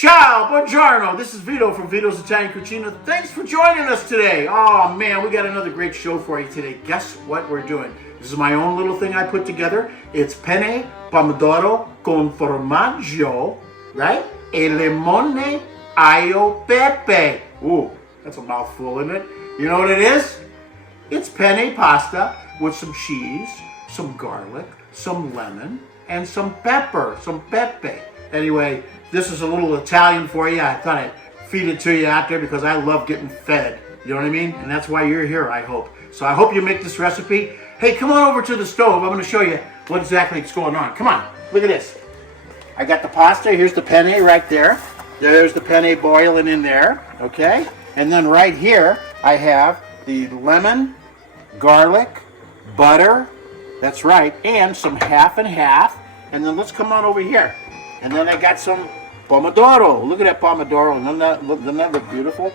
Ciao, buongiorno. This is Vito from Vito's Italian Cucina. Thanks for joining us today. Oh man, we got another great show for you today. Guess what we're doing? This is my own little thing I put together. It's penne pomodoro con formaggio, right? E limone aglio pepe. Ooh, that's a mouthful, isn't it? You know what it is? It's penne pasta with some cheese, some garlic, some lemon, and some pepper, some pepe. Anyway, this is a little Italian for you. I thought I'd feed it to you out there because I love getting fed. You know what I mean? And that's why you're here, I hope. So I hope you make this recipe. Hey, come on over to the stove. I'm going to show you what exactly is going on. Come on, look at this. I got the pasta. Here's the penne right there. There's the penne boiling in there, okay? And then right here, I have the lemon, garlic, butter, that's right, and some half and half. And then let's come on over here. And then I got some pomodoro. Look at that pomodoro. Doesn't that look beautiful?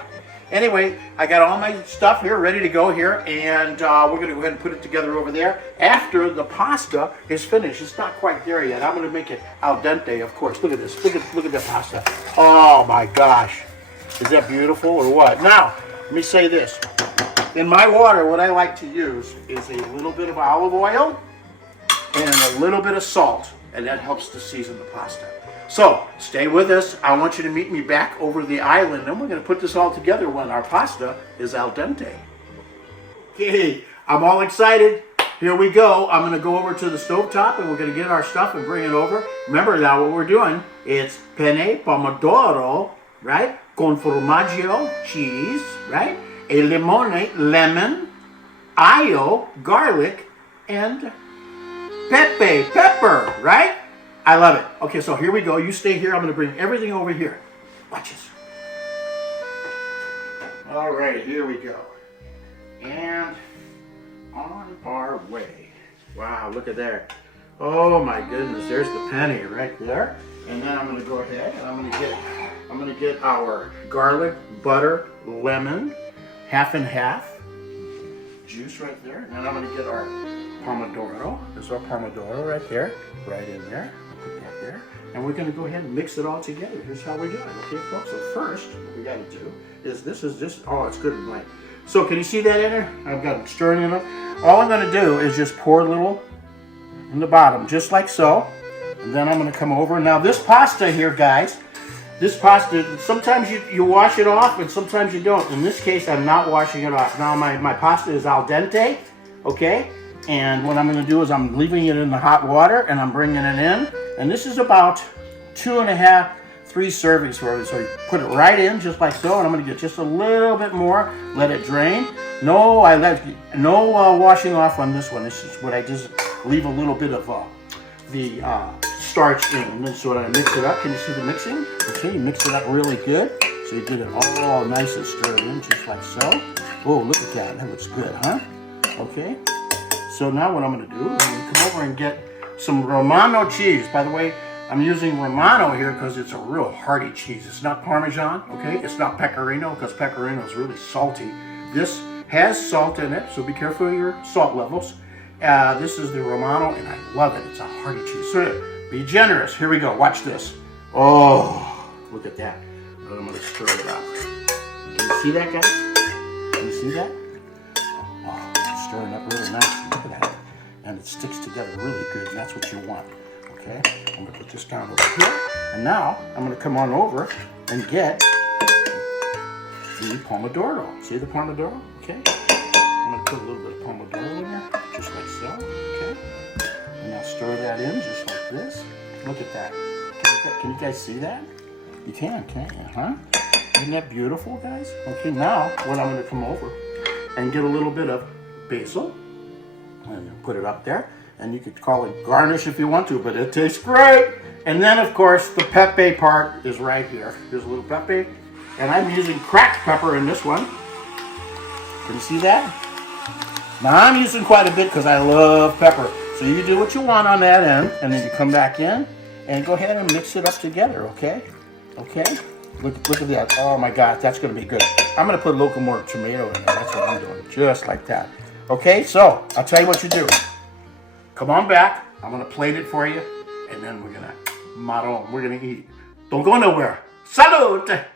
Anyway, I got all my stuff here ready to go here, and we're going to go ahead and put it together over there after the pasta is finished. It's not quite there yet. I'm going to make it al dente, of course. Look at this. Look at the pasta. Oh my gosh. Is that beautiful or what? Now, let me say this. In my water, what I like to use is a little bit of olive oil and a little bit of salt, and that helps to season the pasta. So, stay with us. I want you to meet me back over the island, and we're going to put this all together when our pasta is al dente. Okay, I'm all excited. Here we go. I'm going to go over to the stovetop, and we're going to get our stuff and bring it over. Remember now what we're doing. It's penne pomodoro, right? Con formaggio, cheese, right? E limone, lemon, aglio, garlic, and pepper, right? I love it. Okay, so here we go. You stay here. I'm going to bring everything over here. Watch this. All right, here we go. And on our way. Wow, look at there. Oh my goodness, there's the penne right there. And then I'm going to go ahead and I'm going to get our garlic, butter, lemon, half and half juice right there. And then I'm going to get our pomodoro. There's our pomodoro right there, right in there. Put that there. And we're going to go ahead and mix it all together. Here's how we do it. Okay, folks. So first, what we got to do is this is just, oh, it's good and light. So can you see that in there? I've got it stirring in it. All I'm going to do is just pour a little in the bottom, just like so. And then I'm going to come over. Now this pasta here, guys, this pasta, sometimes you wash it off and sometimes you don't. In this case, I'm not washing it off. Now my pasta is al dente, okay? And what I'm going to do is I'm leaving it in the hot water and I'm bringing it in. And this is about 2.5, 3 servings for it. So you put it right in just like so. And I'm going to get just a little bit more. Let it drain. No washing off on this one. This is what I just leave a little bit of the starch in. And then so when I mix it up, can you see the mixing? Okay, you mix it up really good. So you get it all nice and stirred in just like so. Oh, look at that. That looks good, huh? Okay. So now what I'm going to do is I'm going to come over and get some Romano cheese. By the way, I'm using Romano here because it's a real hearty cheese. It's not Parmesan, okay? It's not Pecorino because Pecorino is really salty. This has salt in it, so be careful of your salt levels. This is the Romano, and I love it. It's a hearty cheese. So be generous. Here we go. Watch this. Oh, look at that. And I'm going to stir it up. Can you see that, guys? Can you see that? Stirring up really nice. Look at that. And it sticks together really good, and that's what you want. Okay? I'm going to put this down over here. And now I'm going to come on over and get the pomodoro. See the pomodoro? Okay? I'm going to put a little bit of pomodoro in there, just like so. Okay? And now stir that in just like this. Look at that. Can you guys see that? You can't you? Huh? Isn't that beautiful, guys? Okay, now what I'm going to come over and get a little bit of basil and put it up there, and you could call it garnish if you want to, but it tastes great. And then of course the pepe part is right here. Here's a little pepe, and I'm using cracked pepper in this one. Can you see that? Now I'm using quite a bit because I love pepper. So you do what you want on that end, and then you come back in and go ahead and mix it up together, okay? Okay? Look at that. Oh my God, that's gonna be good. I'm gonna put a little more tomato in there. That's what I'm doing, just like that. Okay, so I'll tell you what you do. Come on back. I'm gonna plate it for you, and then we're gonna eat. Don't go nowhere. Salute!